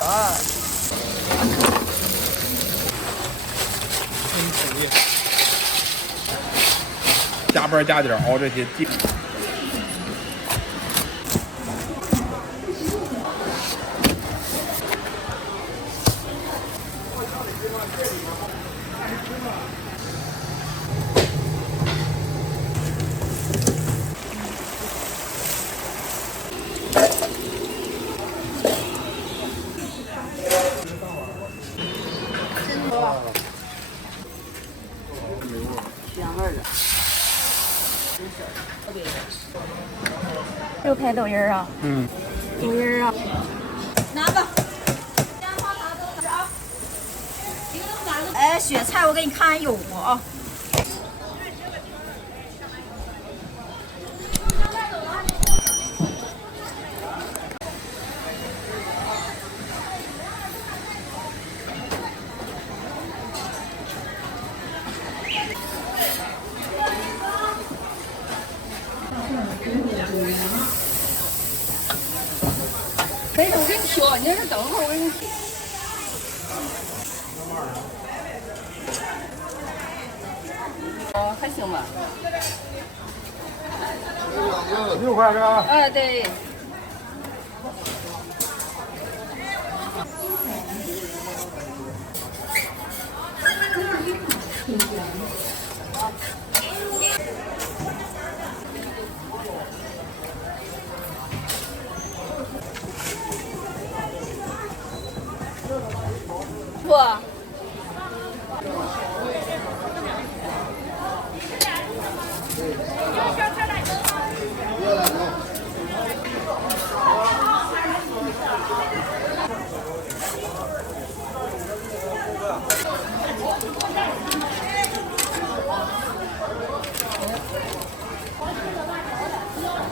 啊！加班加点熬这些地。原味的。又拍抖音啊？嗯。抖音啊。拿吧。哎，雪菜我给你看看有不啊？可以，我给你挑，你在这等会儿，我给你。哦，还行吧。6块是吧？哎，对。不。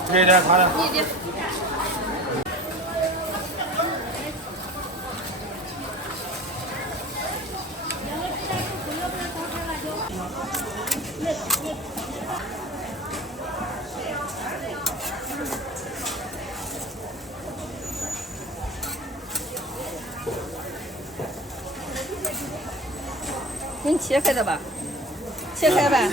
这点他的。给你切开的吧，切开呗。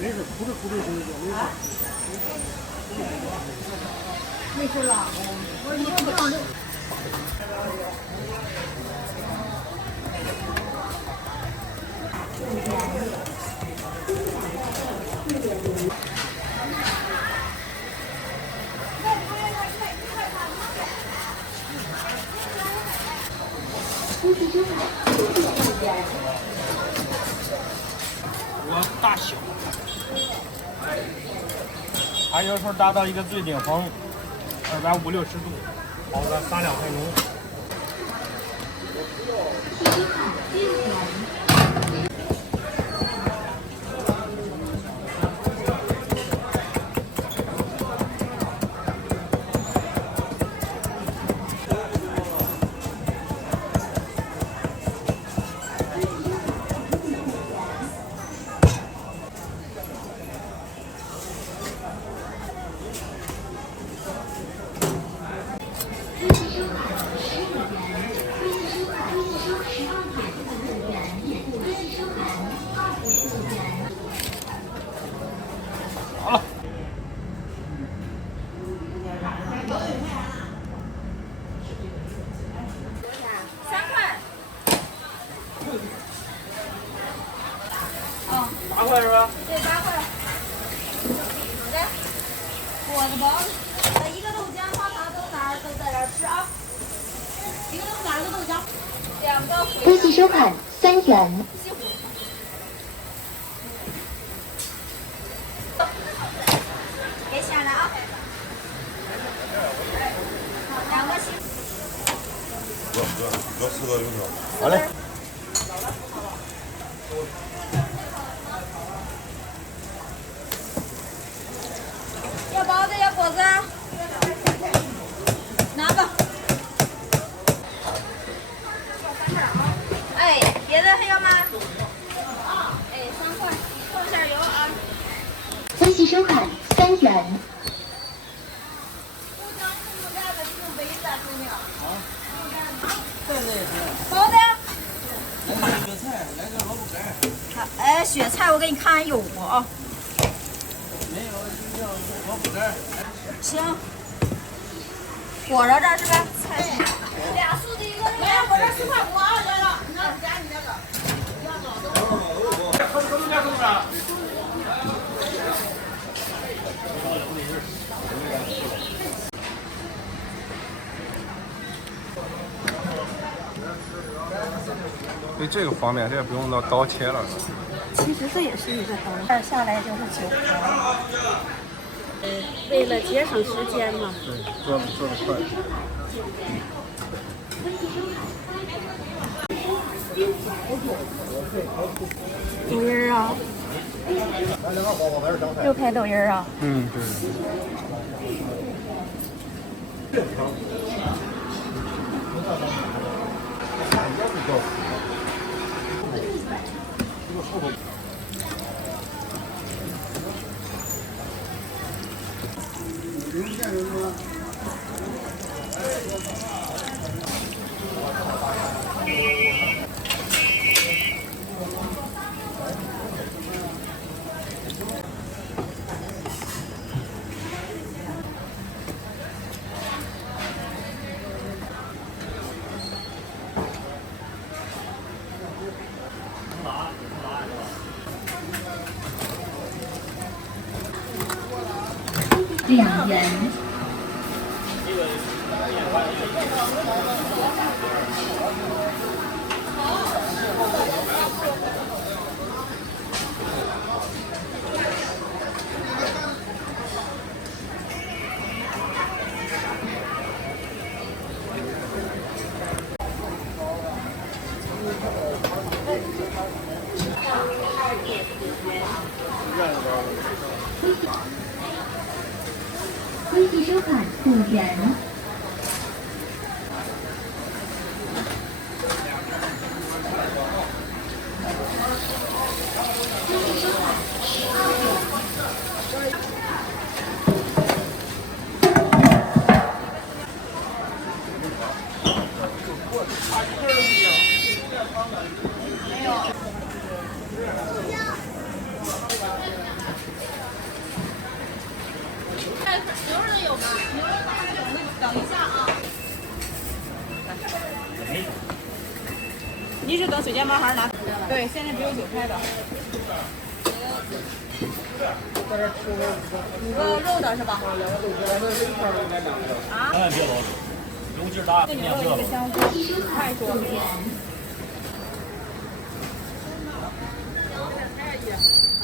没事，哭着哭着就没事。没事了，我说你不让这。我大小，它有时候达到一个最顶峰，250、60度，熬个3、2分钟。一个豆浆，花茶豆哪儿都在这儿吃啊。一个豆哪儿个豆浆，两个。恭喜收看3元。给钱了啊。两个西。要4个油条。好嘞。要包子要果子，拿吧。哎，别的还要吗？哎，3块，放一下油啊。恭喜收看3元。包子。雪菜，来个萝卜干。哎，雪菜我给你看看有不啊？没有，就要萝卜干。行。火烧这儿是吧？菜。俩素的一个。没有，我这4块5啊，来了，你那加你那个。对这个方便，这也不用刀切了。其实这也是一个刀，这下来就是9块。为了节省时间嘛。对，做的快。豆芽儿啊，6块豆芽儿啊。嗯，对。2元。恭喜收看5元。你是等水煎包还是拿？对，现在只有9块的。5个肉的是吧？啊？千万别老煮，油劲大，牛肉1个香菇，5块多。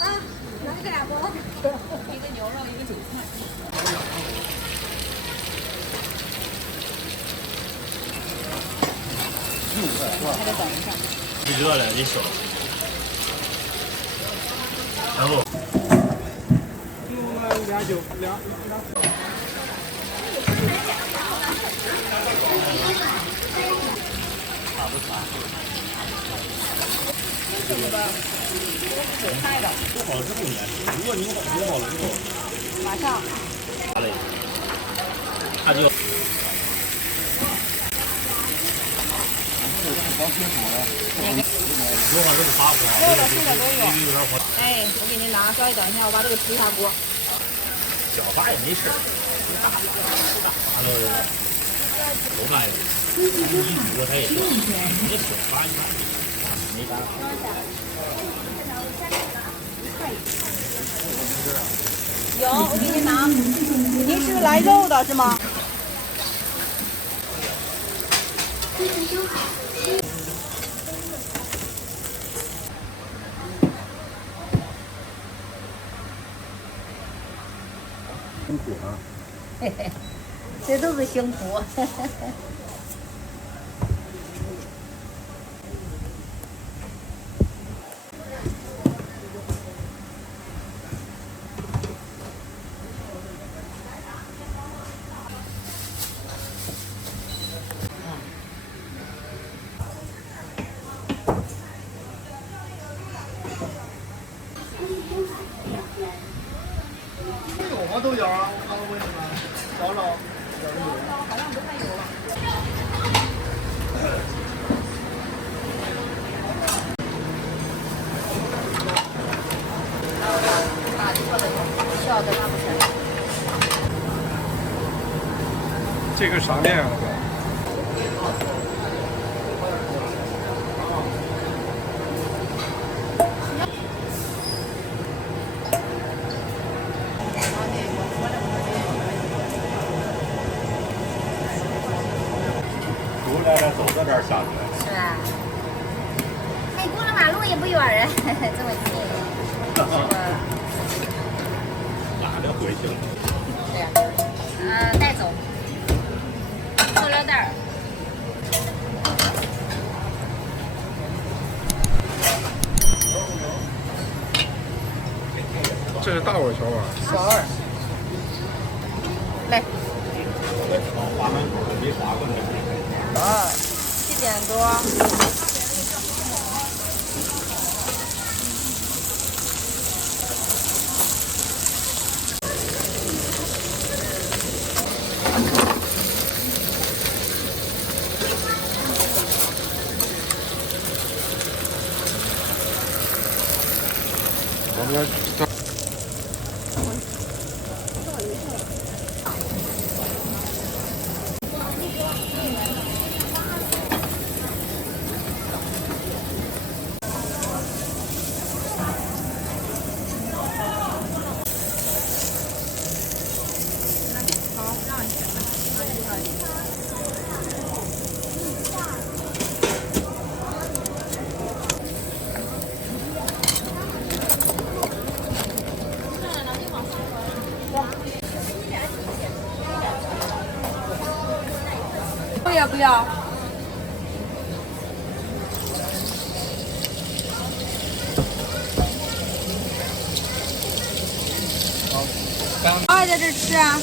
啊，拿这俩包。一个牛肉，1个韭菜。还得等一下。你热了，你烧。然后。差不差？这个韭菜的。做好了之后你如果拧好了之后，马上。好嘞。那就。油好这么发火，热的、素的都有。哎，我给您拿，稍微等一下，我把这个出一下锅。小大也没事，大多大呀？一锅它也行，你小大一没干。行，我给你拿。您是来肉的是吗？辛苦啊！嘿嘿，这都是辛苦。有吗？豆角啊，我刚问你们，找找。好像不太有了。大的做的有，小的拿不成。这个啥店啊？出来了，走到这儿下去。是啊。哎，过了马路也不远啊，这么近。是吧？哪的回去了？对呀。带走。塑料袋儿。这是大碗小碗。小二。来。华门口的没划过去。7点多。旁边。要不要？在这吃啊。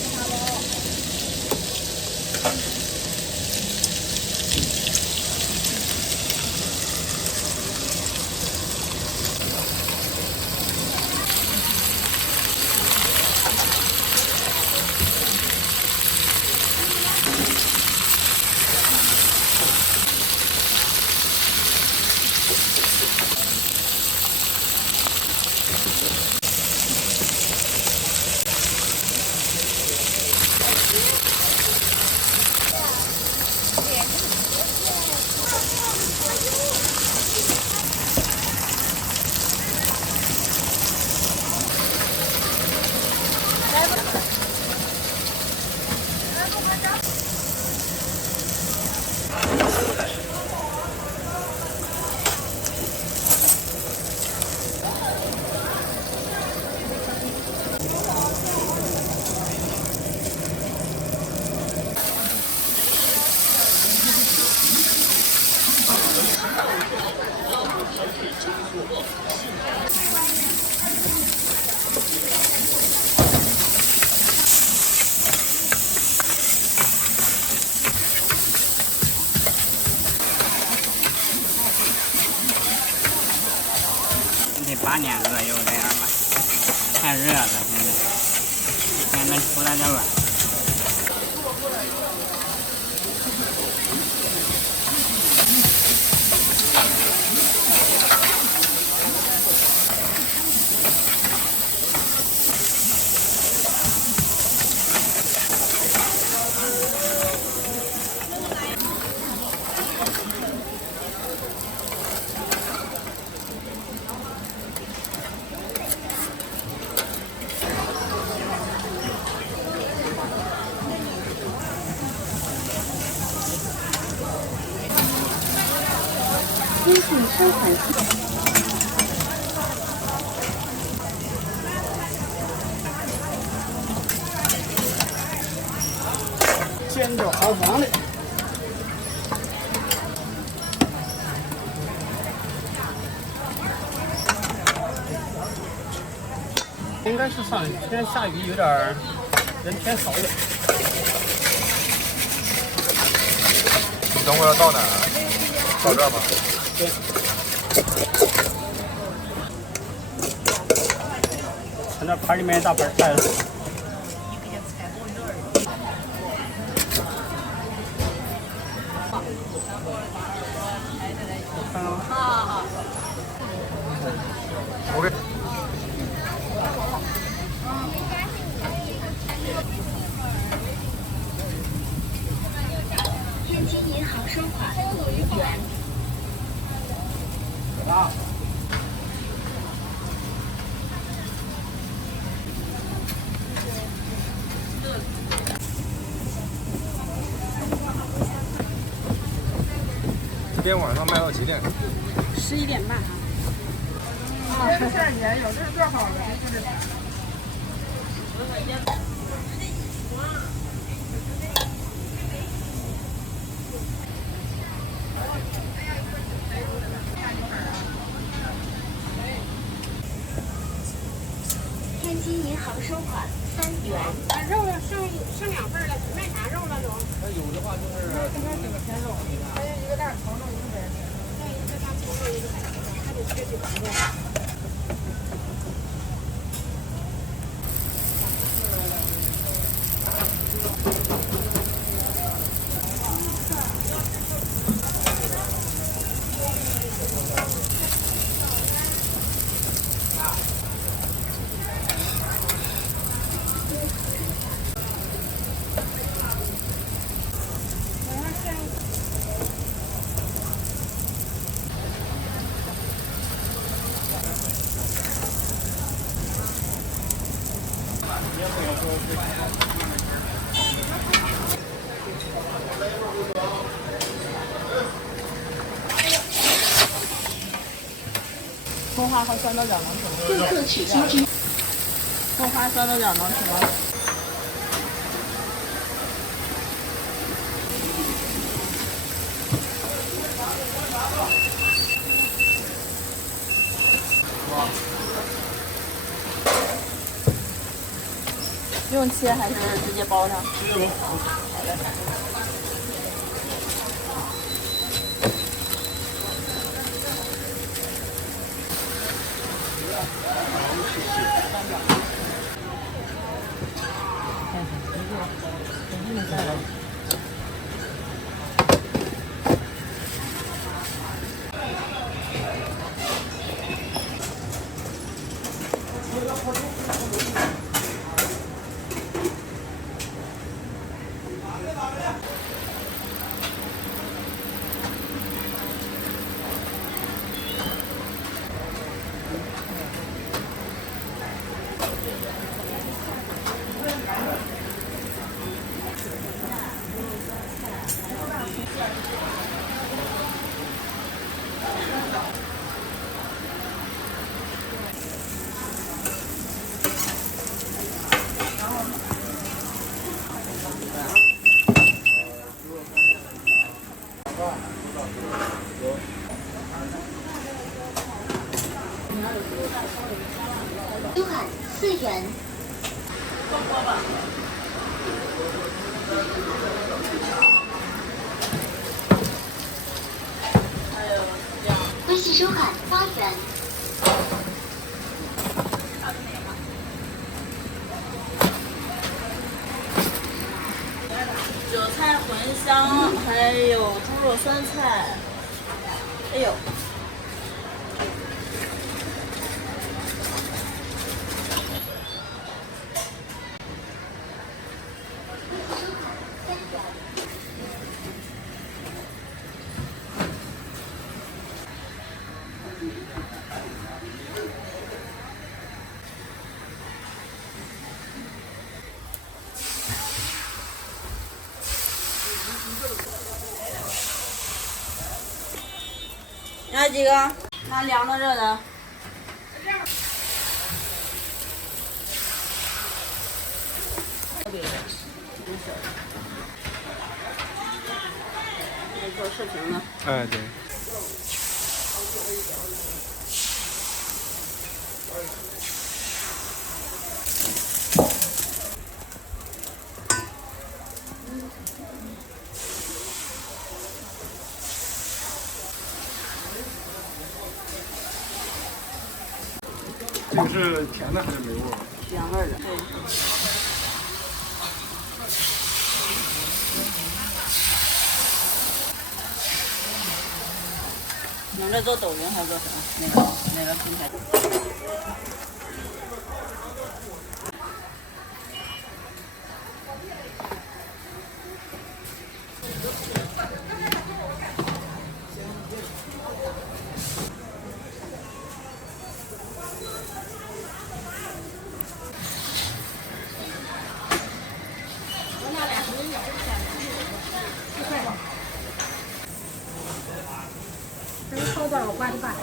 得8点左右这样吧，太热了现在出来点晚。微信收款系。煎饺豪华的。应该是上天下雨有点儿人偏少一点。你等会要到哪儿？到这儿吗？对。看那盘里面一大盘菜了。我给。天津银行收款1元。今天晚上卖到几点11点半哈。这事儿也有，这是多好的，就是。天津银行收款3元。肉了剩2份了，卖啥肉了都？那有的话就是那个鲜肉，还有一个大烤肉100，再一个大烤肉100，还得缺90个。葱花和酸豆角能吃吗？顾客取消之。葱花酸豆角能吃吗？用切还是直接包上？直接包。好的。收款4元。微信收款8元。韭菜茴香，还有猪肉酸菜。哎呦。来几个？拿凉的热的。做视频呢。哎，对。这个是甜的还是没味儿？原味的。对。你们这做抖音还是做什么？哪个平台？收到我关饭。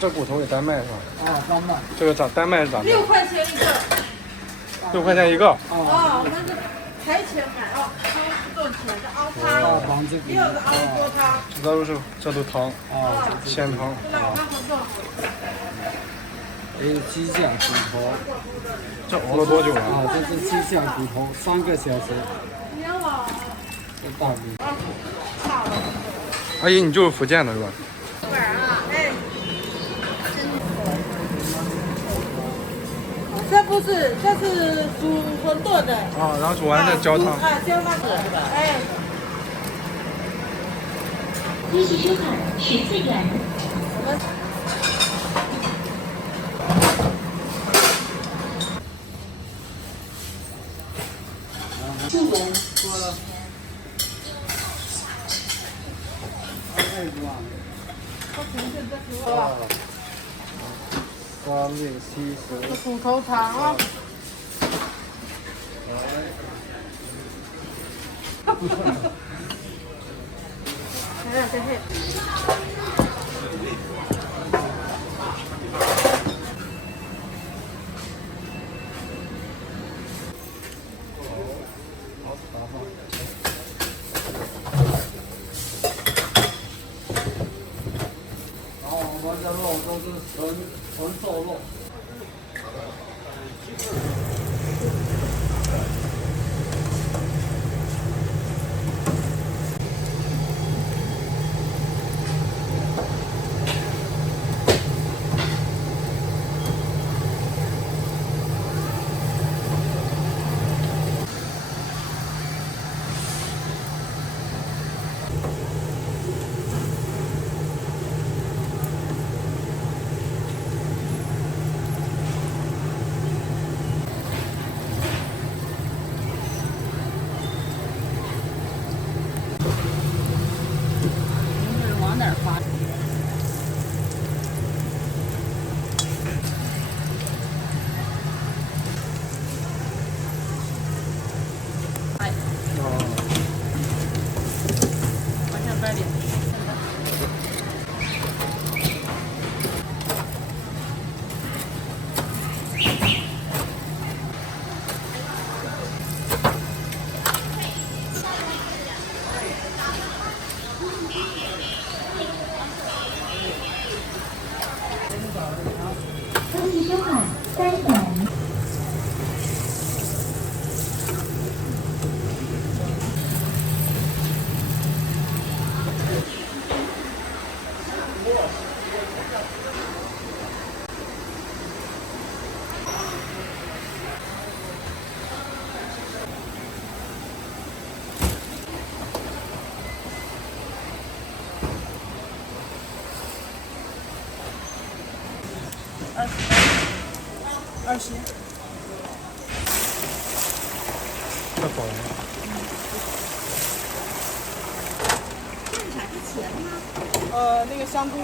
这骨头也单卖是吧？啊，单卖。这个咋单卖是咋卖？ 6块钱一个。 6块钱一个。哦，那是台前买哦，汤不挣钱的熬汤。大汤这也有的熬锅汤。这都汤啊，鲜汤。老干好做。鸡酱骨头。这熬了多久啊？啊，这是鸡酱骨头，3个小时。这大骨。阿姨，你就是福建的是吧？ 这不是，这是煮馄饨的。啊，然后煮完再浇汤。啊，浇汤是吧？哎。微信收看14元。新闻。3命7十。骨头汤啊。这是。然后我们的肉都是纯瘦肉。往哪儿发？哎。往下掰点。20。这好了。啥是茄子吗？那个香菇。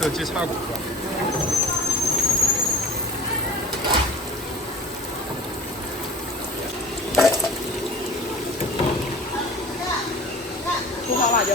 这鸡叉骨是吧？胡椒辣椒。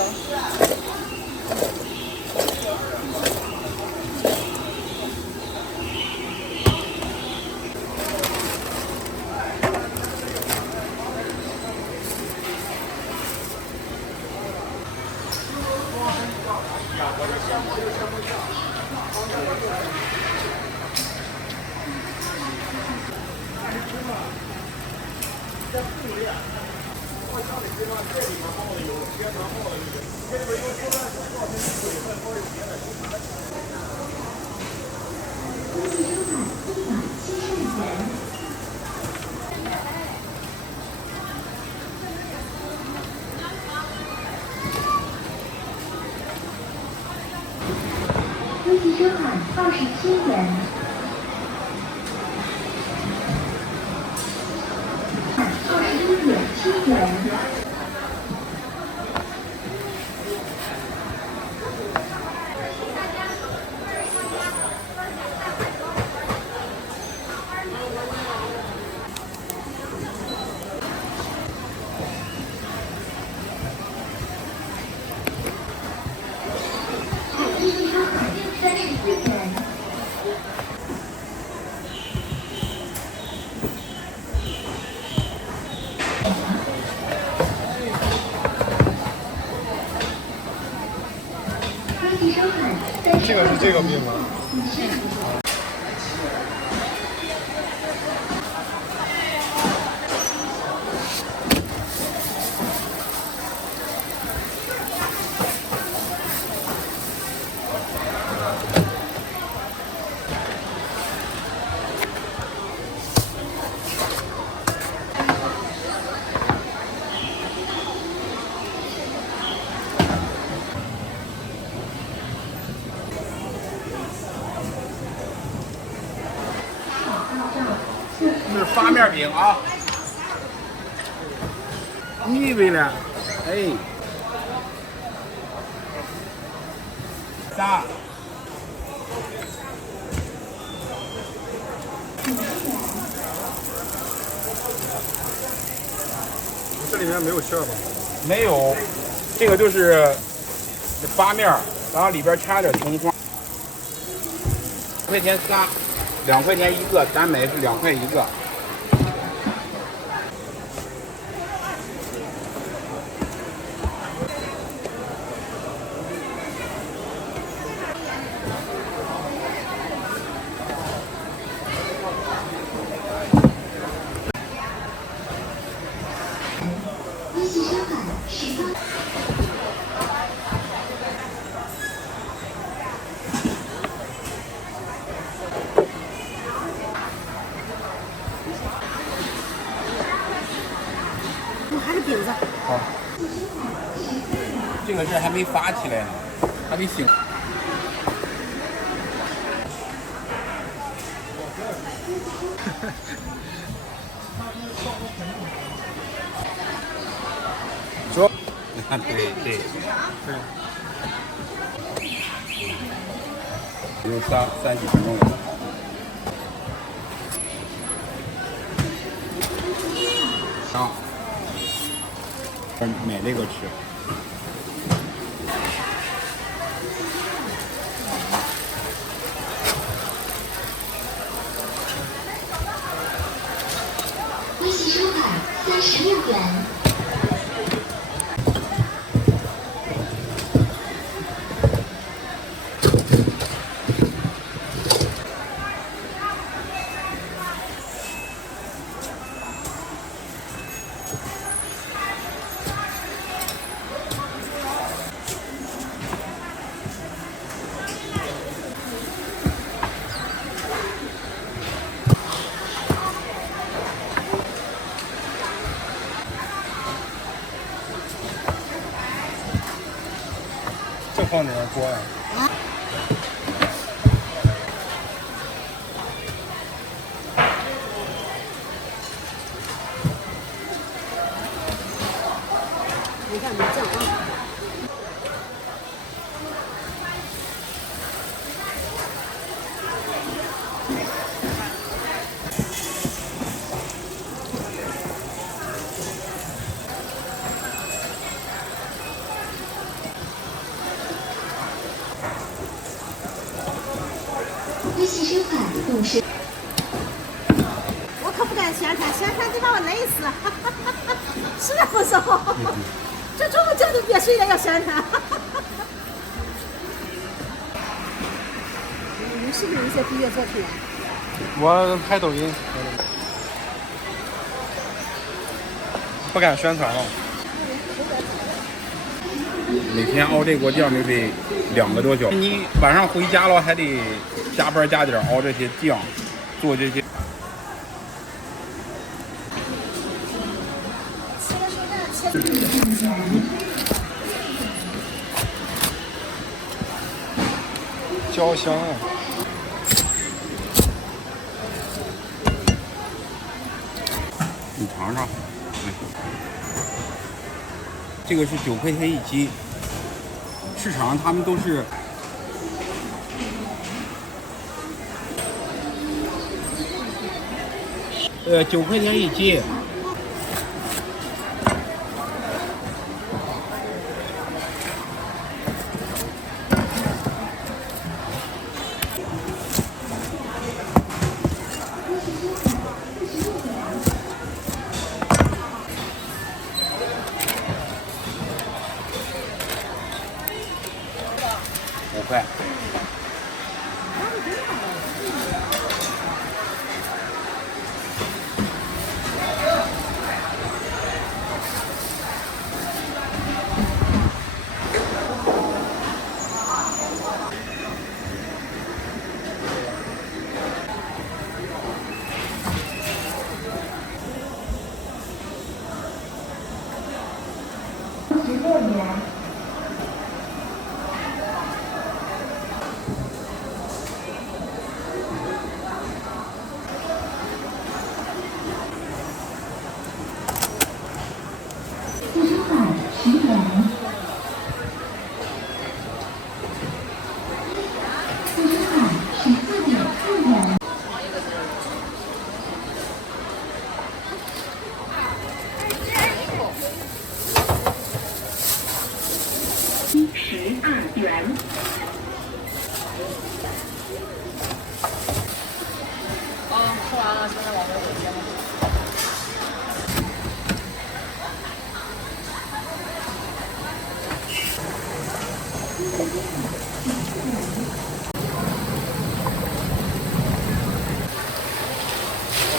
微信收款27元，21.7元。微信收款34元。微信收款这个是这个病吗？这是发面饼啊！你以为呢？哎，啥？这里面没有馅儿吧？没有，这个就是发面，然后里边插点葱花。2块钱仨，2块钱一个，咱买是2块一个。微信收款18。还是饼子。好，这个是还没发起来呢，还没醒。说，对对对，有三几分钟了。啊，买这个吃。微信收款36元。放哪个锅呀？你看，你这样啊。微信收款5十。我可不敢宣传，宣传得把我累死，是不是？这么久都别睡了，要宣传。你是不是有一些毕业作品？我拍抖音，不敢宣传了。每天熬这锅酱就得2个多小时，你晚上回家了还得加班加点熬这些酱，做这些。焦香啊！你尝尝，这个是9块钱一斤，市场上他们都是9块钱一斤。5块。16元。自助款10元。自助款14.4元。12元。吃完了，现在往这边接吗？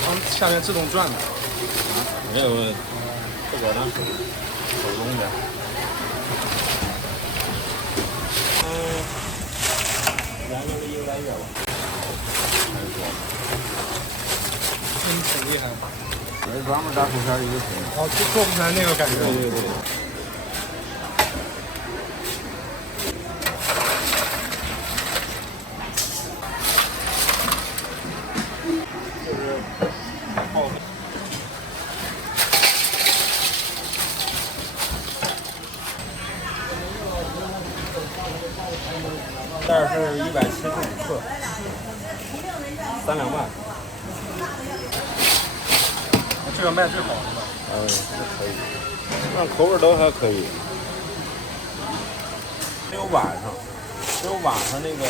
它下面自动转的。没有，这个呢，手工的。研究了1个来月吧。你挺厉害。我是专门炸薯片的一个师傅。哦，就做不出来那个感觉。对对对。这是175克，3两半。这个卖最好是吧？这可以，那口味都还可以。只有晚上那个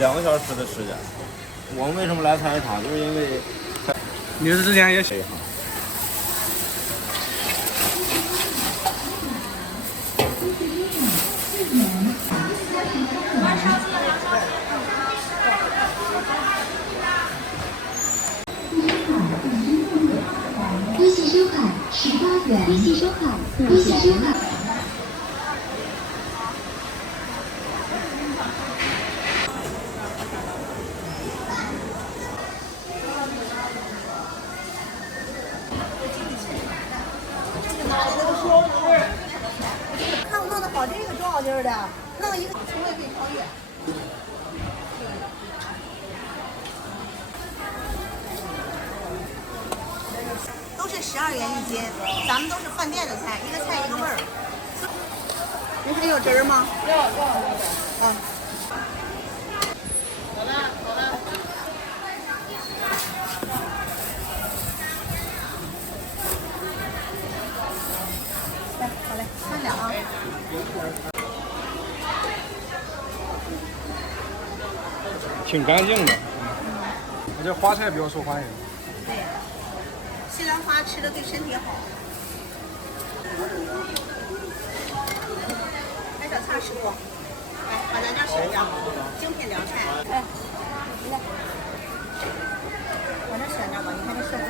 2个小时的时间。我们为什么来菜市场？就是因为你是之前也写。微信收款18元。微信收款微信收款。看我弄的好，这个多少斤的？都是12元一斤，咱们都是饭店的菜，一个菜一个味儿。您还有汁儿吗？要。啊。好的，好的。来，好嘞，慢点啊。挺干净的。我这花菜比较受欢迎。对，西兰花吃的对身体好。来，小蔡师傅，来把咱这儿选上，精品凉菜。哎，来，往这选着吧，你看这帅哥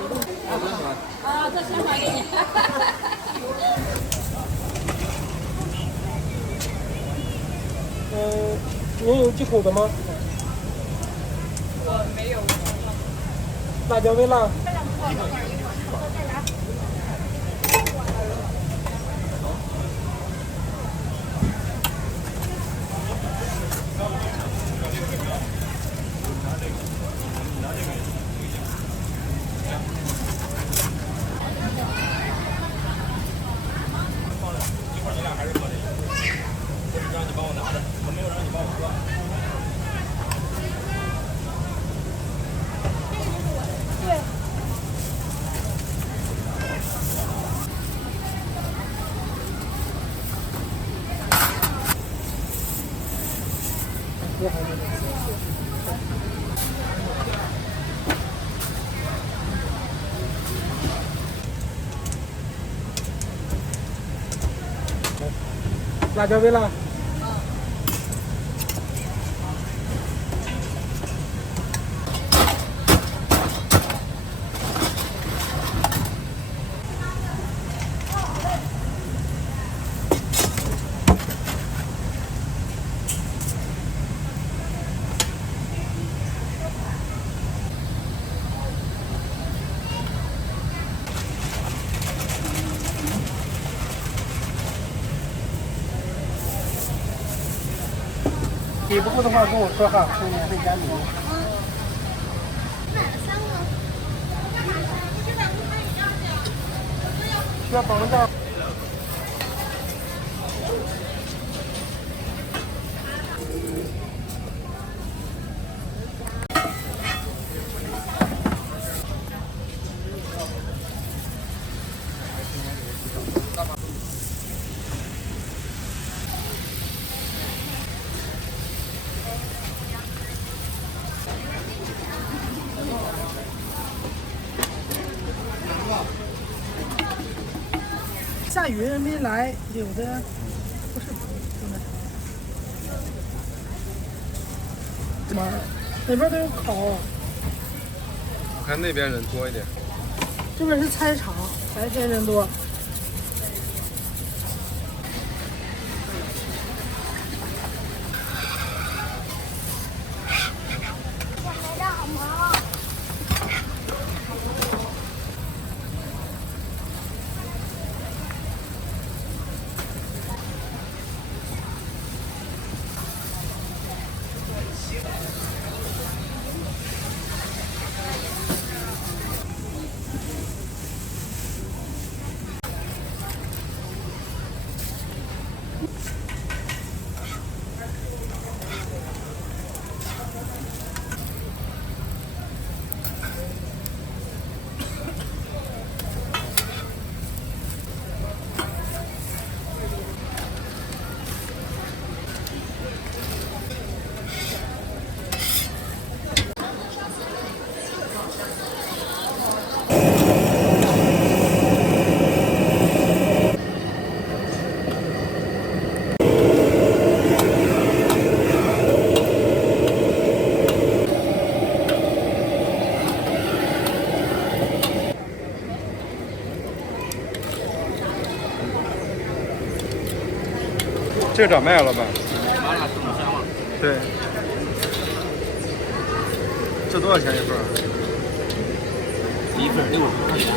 有路。啊，这先还给你。您有忌口的吗？我没有。辣椒微辣。辣椒微辣。给不够的话跟我说哈，我免费加米。买了3个。需要保温袋。下雨没来，有的不是真的。怎么？哪边都有烤。我看那边人多一点。这边是菜场，白天人多。这咋卖了吧？麻辣烫香了。对。这多少钱一份？一份60块钱。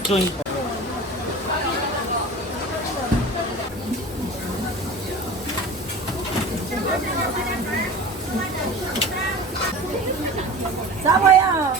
就啥玩意儿？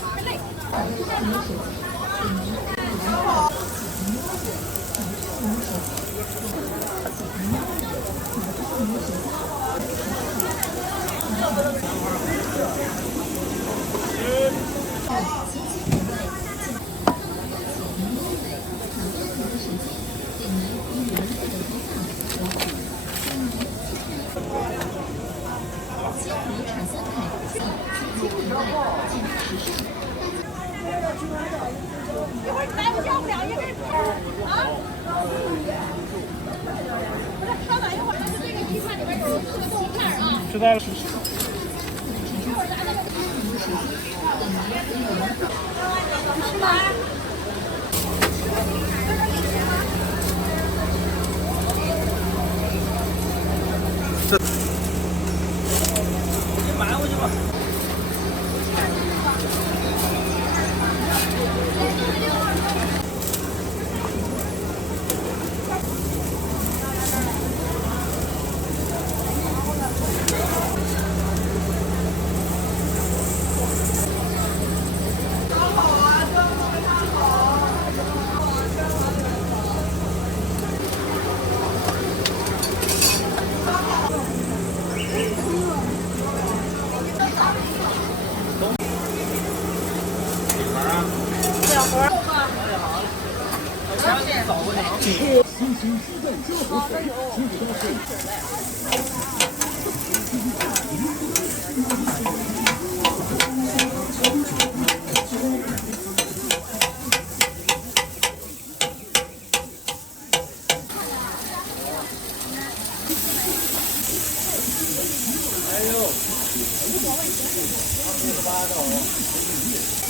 一会儿来不了不了，一会儿啊。稍等一会儿，但是这个鸡块里边有4个鸡片啊。知道了。是吗？买回去吧。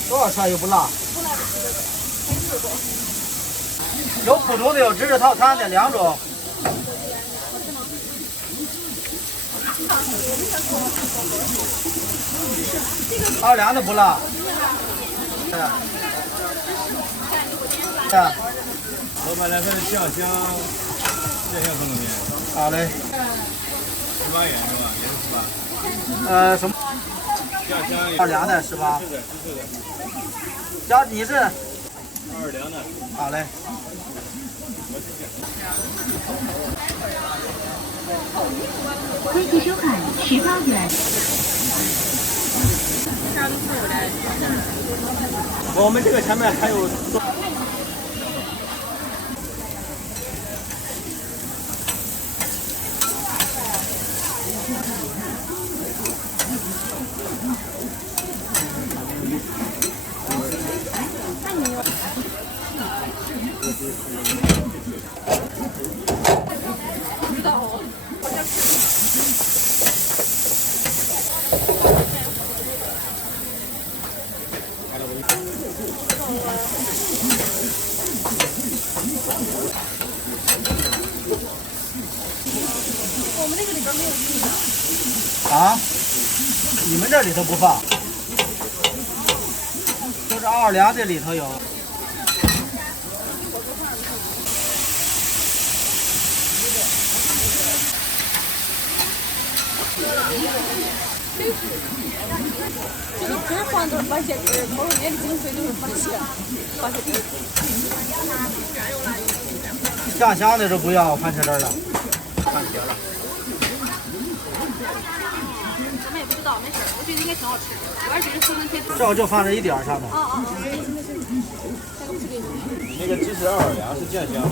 多少蒜又不辣？不辣的吃的，没试过。有普通的，有芝士套餐的2种。奥尔良的不辣。对。对。老板来份酱香可乐面。好嘞。18元是吧？也是18。什么？酱香。奥尔良的18。是的。你是？奥尔良的。好嘞。微信收款18元。我们这个前面还有。我们那个里边没有玉的。啊？你们这里头不放？就是奥尔良这里头有。这个皮儿放的番茄汁，烤肉面的精髓就是番茄皮。酱香的就不要番茄汁了。番茄了。咱们也不知道，没事，我觉得应该挺好吃的。我还觉得7分贴这就放这一点儿上面。那个芝士奥尔良是酱香的。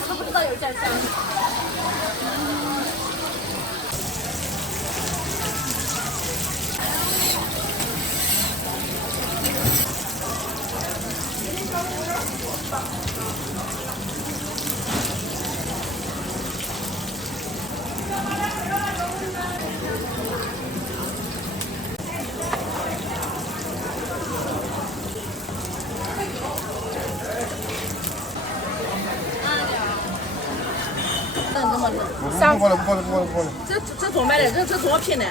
我都不知道有酱香。过来。这怎么卖的？这怎么拼的？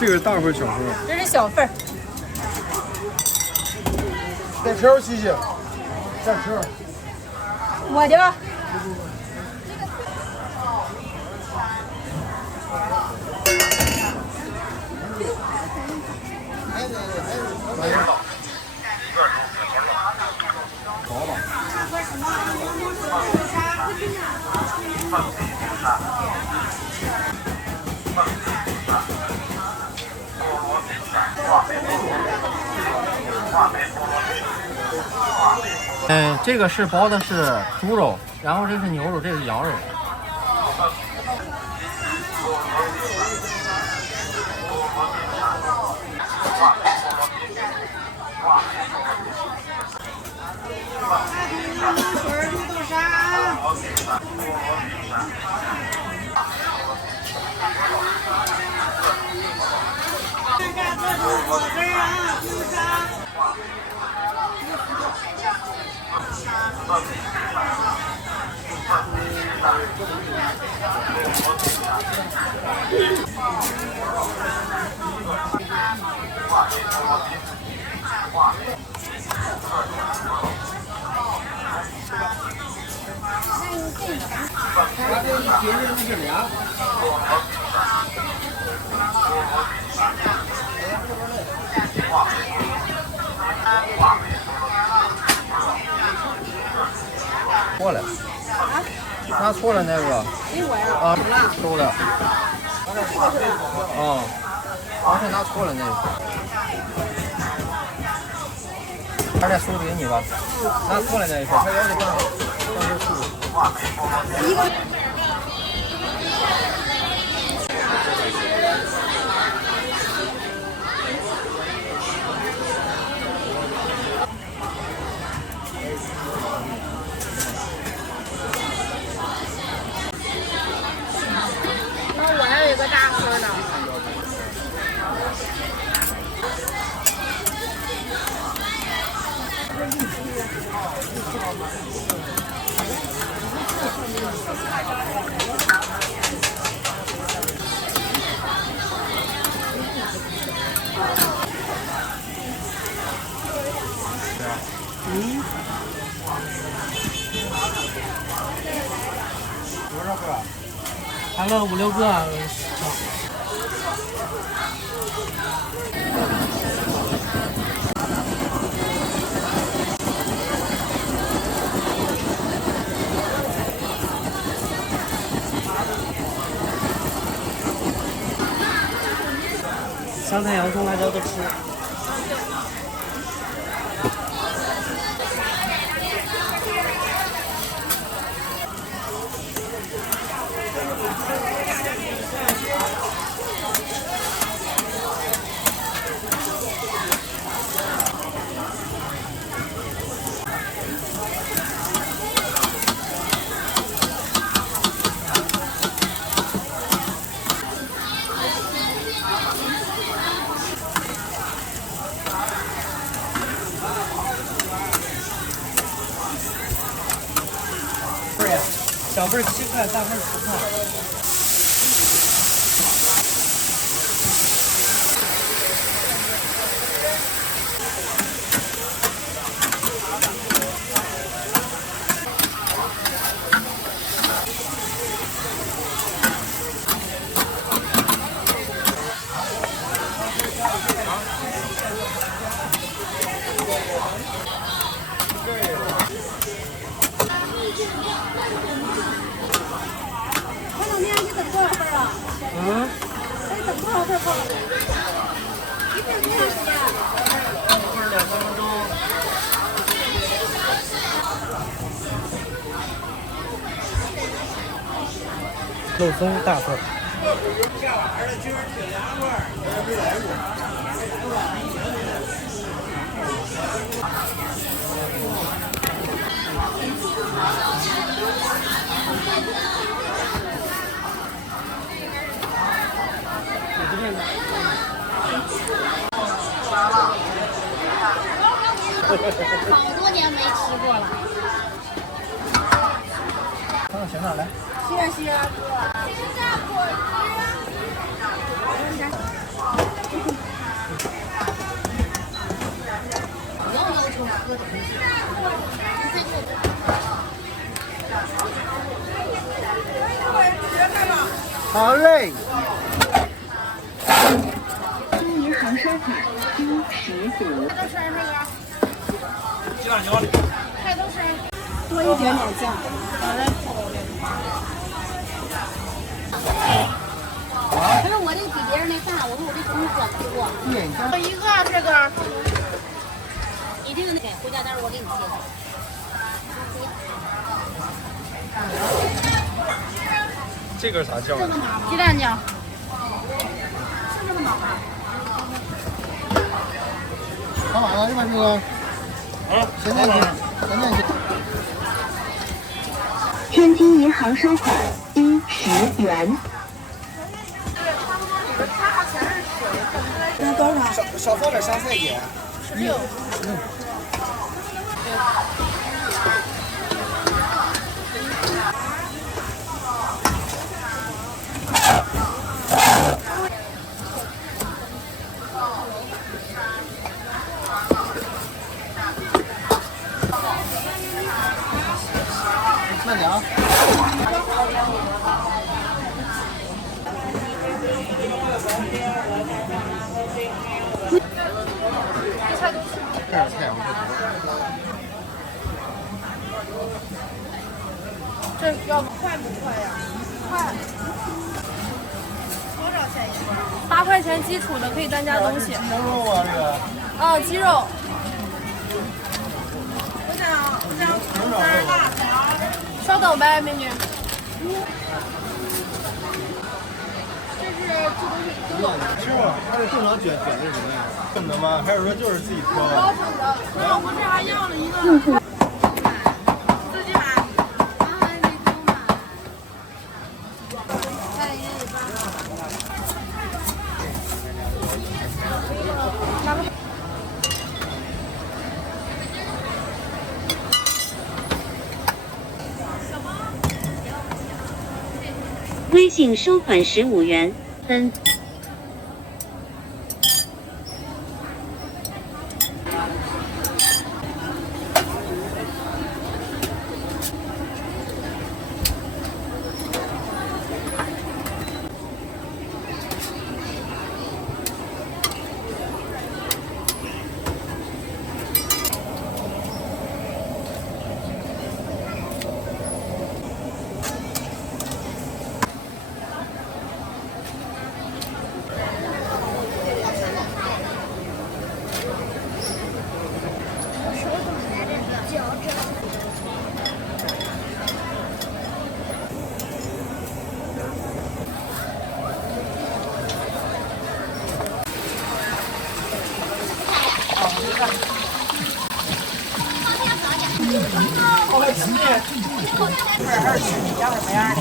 这个是大份小份。这是小份儿。带条谢谢，带条。我的吧。这个是包的是猪肉，然后这是牛肉，这是羊肉。错了，拿错了那个。给我呀？啊，收了。哦，刚才拿错了那个。他再收给你吧，拿错了那一份，他要求到时候一个。那我还有一个大盒的。多少个？谈了5、6个。香菜、洋葱、辣椒都吃。小份7块，大份10块。肉松大份。好多年没吃过了。看看咸菜来。谢谢哥。好嘞。中银行收款15.5。鸡蛋饺里。菜都是多一点点酱。好嘞。可是我这比别人那大，我说我这东西管不过。一个这个。你这个给回家，待会儿我给你切。这个啥酱？鸡蛋酱。好完了是吧，这个？咸蛋鸡，咸蛋鸡。天津银行收款10元。那多少？少放点香菜姐。16。慢点啊。这点菜我这要快不快呀？快。多少钱一份？8块钱基础的，可以单加东西。鸡肉啊，这个。啊，鸡肉。我想土干辣条。稍等呗，美女。师傅，他是正常卷的是什么呀？正的吗？还是说就是自己挑的？我这还要了一个。自己买。微信收款15元。好了，几年？还是吃你家什么样的？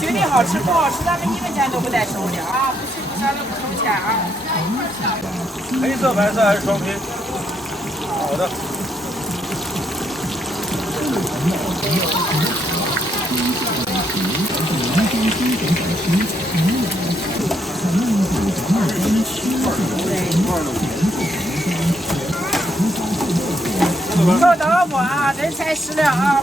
究竟好吃不好吃，咱们1分钱都不带收的啊！不吃不香的不收钱啊！黑色、白色还是双拼？好的。臭豆腐啊，这才10两啊！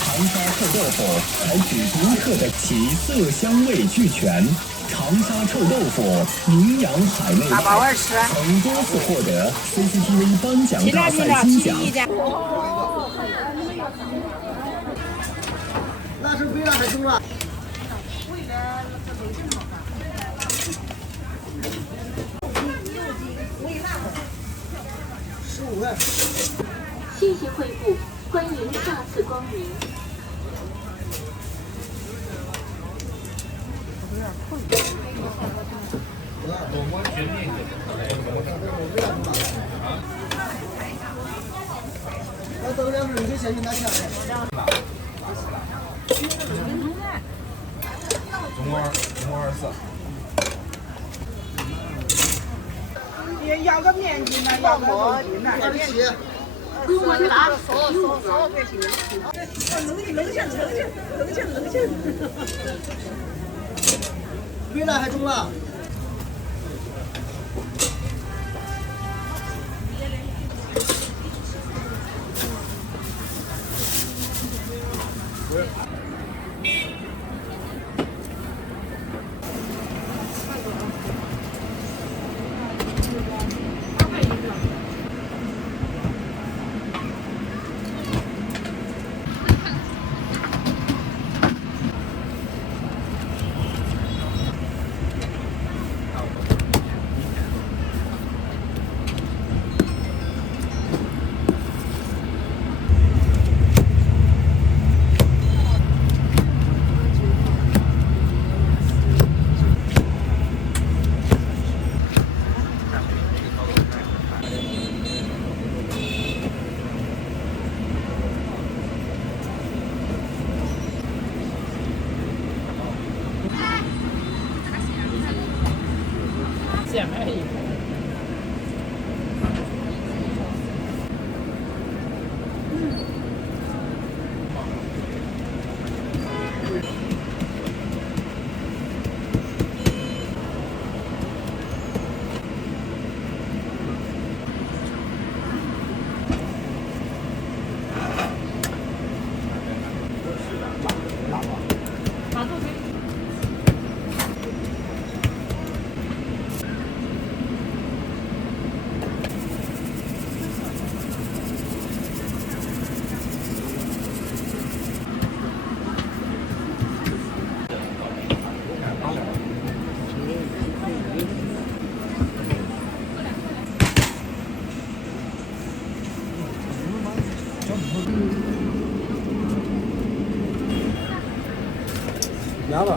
长沙臭豆腐采取独特的其色香味俱全，长沙臭豆腐名扬海内外，曾多次获得 CCTV 颁奖大赛金奖。那是微辣还是中辣？15块。谢谢惠顾，欢迎下次光临。那等2份，你就先去拿钱。中国24。也要个面筋呢，要个肉筋呢。27。回来还中了。见面一个。凉了。